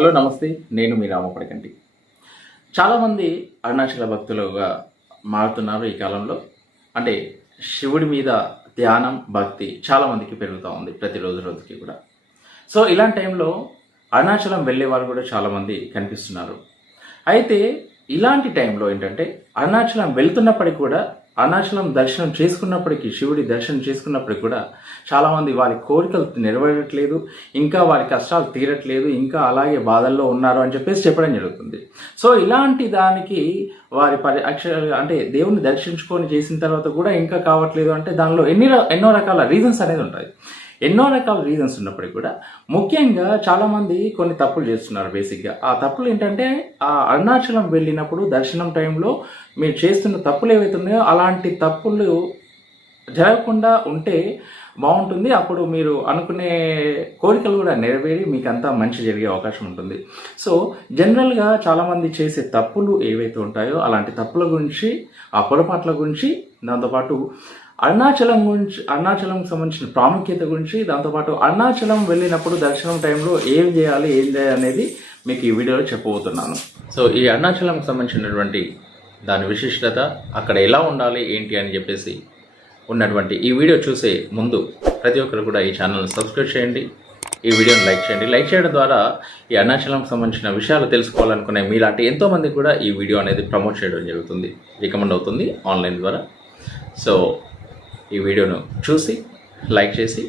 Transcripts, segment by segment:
Hello నమస్తే. నేను మీ రామపడకంటి చాలామంది అరుణాచల భక్తులుగా మారుతున్నారు ఈ కాలంలో. అంటే శివుడి మీద ధ్యానం భక్తి చాలామందికి పెరుగుతూ ఉంది ప్రతిరోజు రోజుకి కూడా. సో ఇలాంటి టైంలో అరుణాచలం వెళ్ళే వాళ్ళు కూడా చాలామంది కనిపిస్తున్నారు. అయితే ఇలాంటి టైంలో ఏంటంటే అరుణాచలం వెళ్తున్నప్పటికీ కూడా అరుణాచలం దర్శనం చేసుకున్నప్పటికీ శివుడి దర్శనం చేసుకున్నప్పటికీ కూడా చాలామంది వారి కోరికలు నెరవేరట్లేదు ఇంకా వారి కష్టాలు తీరట్లేదు ఇంకా అలాగే బాధల్లో ఉన్నారు అని చెప్పేసి చెప్పడం జరుగుతుంది. సో ఇలాంటి దానికి వారి పరి అంటే దేవుని దర్శించుకొని చేసిన తర్వాత కూడా ఇంకా కావట్లేదు అంటే దానిలో ఎన్ని ఎన్నో రకాల రీజన్స్ అనేది ఉంటాయి. ఎన్నో రకాల రీజన్స్ ఉన్నప్పటికీ కూడా ముఖ్యంగా చాలామంది కొన్ని తప్పులు చేస్తున్నారు బేసిక్గా ఆ తప్పులు ఏంటంటే ఆ అరుణాచలం వెళ్ళినప్పుడు దర్శనం టైంలో మీరు చేస్తున్న తప్పులు ఏవైతే ఉన్నాయో అలాంటి తప్పులు జరగకుండా ఉంటే బాగుంటుంది. అప్పుడు మీరు అనుకునే కోరికలు కూడా నెరవేరి మీకు అంతా మంచి జరిగే అవకాశం ఉంటుంది. సో జనరల్గా చాలామంది చేసే తప్పులు ఏవైతే ఉంటాయో అలాంటి తప్పుల గురించి ఆ పొరపాట్ల గురించి దాంతోపాటు అరుణాచలం గురించి అరుణాచలం సంబంధించిన ప్రాముఖ్యత గురించి దాంతోపాటు అరుణాచలం వెళ్ళినప్పుడు దర్శనం టైంలో ఏం చేయాలి ఏం చేయాలి అనేది మీకు ఈ వీడియోలో చెప్పబోతున్నాను. సో ఈ అరుణాచలంకి సంబంధించినటువంటి దాని విశిష్టత అక్కడ ఎలా ఉండాలి ఏంటి అని చెప్పేసి ఉన్నటువంటి ఈ వీడియో చూసే ముందు ప్రతి ఒక్కరు కూడా ఈ ఛానల్ని సబ్స్క్రైబ్ చేయండి. ఈ వీడియోని లైక్ చేయండి. లైక్ చేయడం ద్వారా ఈ అరుణాచలంకి సంబంధించిన విషయాలు తెలుసుకోవాలనుకునే మీలాంటి ఎంతోమంది కూడా ఈ వీడియో అనేది ప్రమోట్ చేయడం జరుగుతుంది. రికమెండ్ అవుతుంది ఆన్లైన్ ద్వారా. సో ఈ వీడియోను చూసి లైక్ చేసి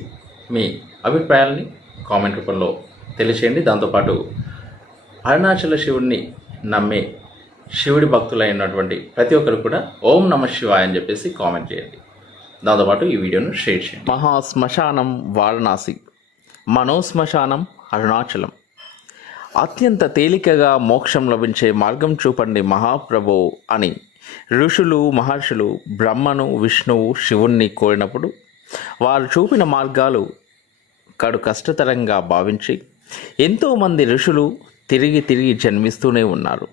మీ అభిప్రాయాలని కామెంట్ రూపంలో తెలియచేయండి. దాంతోపాటు అరుణాచల శివుడిని నమ్మే శివుడి భక్తులైనటువంటి ప్రతి ఒక్కరు కూడా ఓం నమ శివాయ అని చెప్పేసి కామెంట్ చేయండి. దాంతోపాటు ఈ వీడియోను షేర్ చేయండి. మహాశ్మశానం వారణాసి మనోశ్మశానం అరుణాచలం. అత్యంత తేలికగా మోక్షం లభించే మార్గం చూపండి మహాప్రభో అని ఋషులు మహర్షులు బ్రహ్మను విష్ణువు శివుణ్ణి కోరినప్పుడు వారు చూపిన మార్గాలు కడు కష్టతరంగా భావించి ఎంతోమంది ఋషులు తిరిగి తిరిగి జన్మిస్తూనే ఉన్నారు.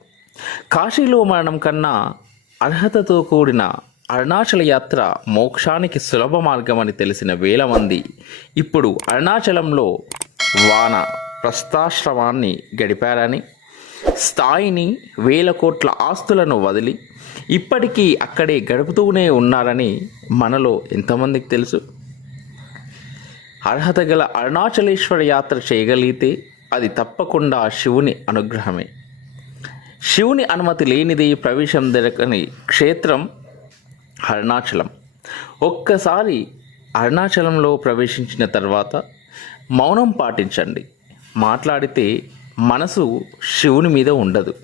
కాశీలో మరణం కన్నా అర్హతతో కూడిన అరుణాచల యాత్ర మోక్షానికి సులభ మార్గమని తెలిసిన వేల మంది ఇప్పుడు అరుణాచలంలో వాన ప్రస్థాశ్రమాన్ని గడిపారని స్థాయిని వేల కోట్ల ఆస్తులను వదిలి ఇప్పటికీ అక్కడే గడుపుతూనే ఉన్నారని మనలో ఎంతమందికి తెలుసు? అర్హత గల అరుణాచలేశ్వర యాత్ర చేయగలిగితే అది తప్పకుండా శివుని అనుగ్రహమే. శివుని అనుమతి లేనిది ప్రవేశం దొరకని క్షేత్రం అరుణాచలం. ఒక్కసారి అరుణాచలంలో ప్రవేశించిన తర్వాత మౌనం పాటించండి. మాట్లాడితే మనసు శివుని మీద ఉండదు.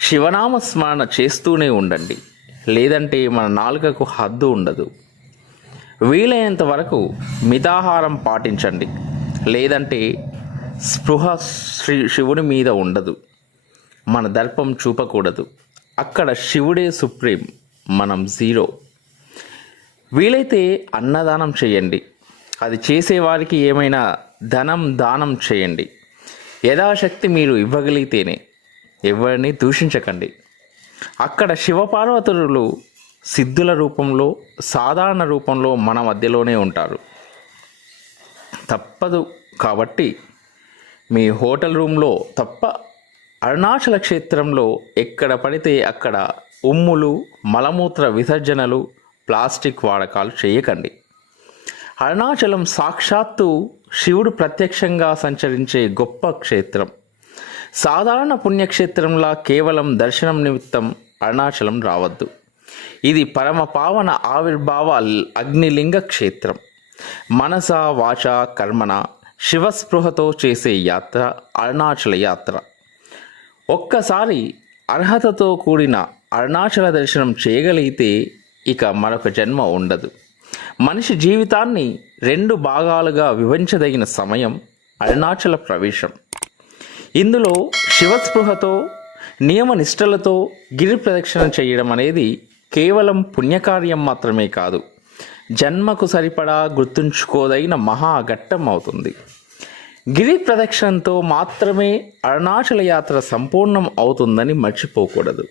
శివనామ స్మరణ చేస్తూనే ఉండండి. లేదంటే మన నాలుకకు హద్దు ఉండదు. వీలైనంత వరకు మితాహారం పాటించండి. లేదంటే స్పృహ శ్రీ శివుని మీద ఉండదు. మన దర్పం చూపకూడదు. అక్కడ శివుడే సుప్రీం మనం జీరో. వీలైతే అన్నదానం చేయండి. అది చేసేవారికి ఏమైనా ధనం దానం చేయండి. యథాశక్తి మీరు ఇవ్వగలిగితేనే. ఎవరిని దూషించకండి. అక్కడ శివపార్వతులు సిద్ధుల రూపంలో సాధారణ రూపంలో మన మధ్యలోనే ఉంటారు. తప్పదు కాబట్టి మీ హోటల్ రూమ్లో తప్ప అరుణాచల క్షేత్రంలో ఎక్కడ పడితే అక్కడ ఉమ్ములు మలమూత్ర విసర్జనలు ప్లాస్టిక్ వాడకాలు చేయకండి. అరుణాచలం సాక్షాత్తు శివుడు ప్రత్యక్షంగా సంచరించే గొప్ప క్షేత్రం. సాధారణ పుణ్యక్షేత్రంలా కేవలం దర్శనం నిమిత్తం అరుణాచలం రావద్దు. ఇది పరమ పావన ఆవిర్భావ అగ్నిలింగ క్షేత్రం. మనస వాచ కర్మణ శివస్పృహతో చేసే యాత్ర అరుణాచల యాత్ర. ఒక్కసారి అర్హతతో కూడిన అరుణాచల దర్శనం చేయగలిగితే ఇక మరొక జన్మ ఉండదు. మనిషి జీవితాన్ని రెండు భాగాలుగా విభజించదగిన సమయం అరుణాచల ప్రవేశం. ఇందులో శివస్పృహతో నియమ నిష్టలతో గిరి ప్రదక్షిణ చేయడం అనేది కేవలం పుణ్యకార్యం మాత్రమే కాదు. జన్మకు సరిపడా గుర్తుంచుకోదగిన మహాఘట్టం అవుతుంది. గిరి ప్రదక్షిణతో మాత్రమే అరుణాచల యాత్ర సంపూర్ణం అవుతుందని మర్చిపోకూడదు.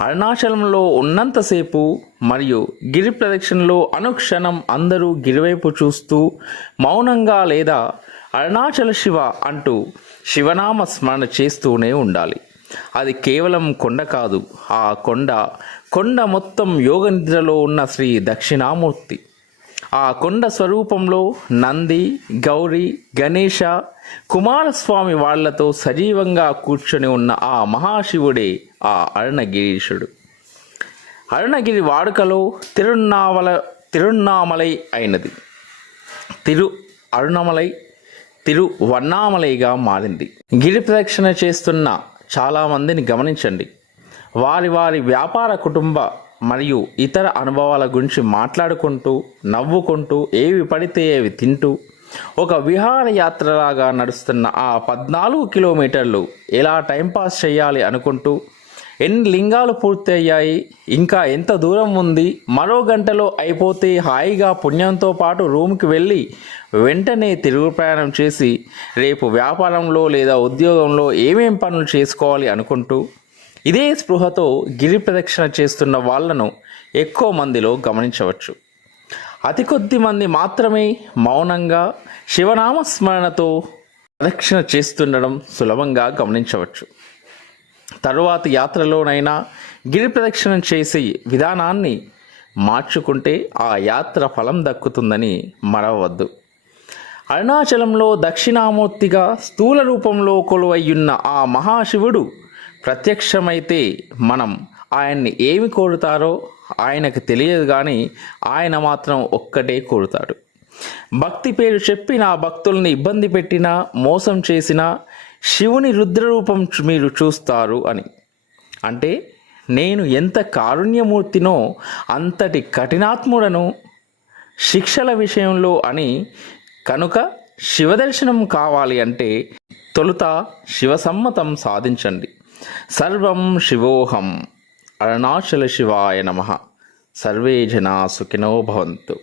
అరుణాచలంలో ఉన్నంతసేపు మరియు గిరి ప్రదక్షిణలో అనుక్షణం అందరూ గిరివైపు చూస్తూ మౌనంగా లేదా అరుణాచల శివ అంటూ శివనామ స్మరణ చేస్తూనే ఉండాలి. అది కేవలం కొండ కాదు ఆ కొండ కొండ మొత్తం యోగ నిద్రలో ఉన్న శ్రీ దక్షిణామూర్తి. ఆ కొండ స్వరూపంలో నంది గౌరి గణేష కుమారస్వామి వాళ్ళతో సజీవంగా కూర్చొని ఉన్న ఆ మహాశివుడే ఆ అరుణగిరీషుడు అరుణగిరి వాడుకలో తిరునావల తిరున్నామలై అయినది. తిరు అరుణమలై తిరు వన్నామలైగా మారింది. గిరి ప్రదక్షిణ చేస్తున్న చాలామందిని గమనించండి. వారి వారి వ్యాపార కుటుంబ మరియు ఇతర అనుభవాల గురించి మాట్లాడుకుంటూ నవ్వుకుంటూ ఏవి పడితే అవి తింటూ ఒక విహారయాత్రలాగా నడుస్తున్న ఆ పద్నాలుగు కిలోమీటర్లు ఎలా టైంపాస్ చేయాలి అనుకుంటూ ఎన్ని లింగాలు పూర్తయ్యాయి? ఇంకా ఎంత దూరం ఉంది? మరో గంటలో అయిపోతే హాయిగా పుణ్యంతో పాటు రూమ్కి వెళ్ళి వెంటనే తిరుగు ప్రయాణం చేసి రేపు వ్యాపారంలో లేదా ఉద్యోగంలో ఏమేం పనులు చేసుకోవాలి అనుకుంటూ ఇదే స్పృహతో గిరి ప్రదక్షిణ చేస్తున్న వాళ్ళను ఎక్కువ మందిలో గమనించవచ్చు. అతి కొద్ది మంది మాత్రమే మౌనంగా శివనామస్మరణతో ప్రదక్షిణ చేస్తుండడం సులభంగా గమనించవచ్చు. తరువాత యాత్రలోనైనా గిరి ప్రదక్షిణ చేసే విధానాన్ని మార్చుకుంటే ఆ యాత్ర ఫలం దక్కుతుందని మరవద్దు అరుణాచలంలో దక్షిణామూర్తిగా స్థూల రూపంలో కొలువయ్యున్న ఆ మహాశివుడు ప్రత్యక్షమైతే మనం ఆయన్ని ఏమి కోరుతారో ఆయనకు తెలియదు కానీ ఆయన మాత్రం ఒక్కటే కోరుతాడు. భక్తి పేరు చెప్పి నా భక్తుల్ని ఇబ్బంది పెట్టినా మోసం చేసినా శివుని రుద్రరూపం మీరు చూస్తారు అని. అంటే నేను ఎంత కారుణ్యమూర్తినో అంతటి కఠినాత్ముడను శిక్షల విషయంలో అని కనుక శివదర్శనం కావాలి అంటే తొలుత శివసమ్మతం సాధించండి. సర్వం శివోహం. అరుణాచల శివాయ నమ. సర్వే జనా సుఖినో భవంతు.